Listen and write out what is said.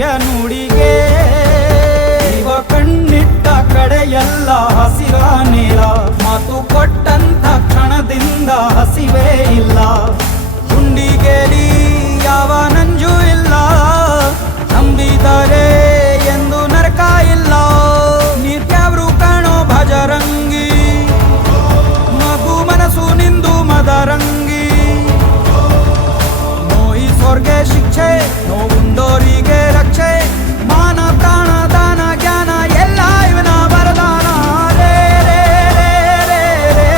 ಕವಿಯ ನುಡಿಗೆ, ಇವ ಕಣ್ಣಿಟ್ಟ ಕಡೆಯೆಲ್ಲ ಹಸಿರ ನೀರ. ಮಾತು ಕೊಟ್ಟಂತ ಕ್ಷಣದಿಂದ ಹಸಿವೇ ಇಲ್ಲ. ಹುಂಡಿಗೇರಿ ಯಾವ ನಂಜು ಇಲ್ಲ. ನಂಬಿದರೆ ಎಂದು ನರಕ ಇಲ್ಲ. ನಿತ್ಯವ್ರು ಕಾಣೋ ಭಜರಂಗಿ. ಮಗು ಮನಸು ನಿಂದು ಮದರಂಗಿ. ನೋಯಿ ಸ್ವರ್ಗೆ ಶಿಕ್ಷೆ ನೋವುಂದೋರಿಗೆ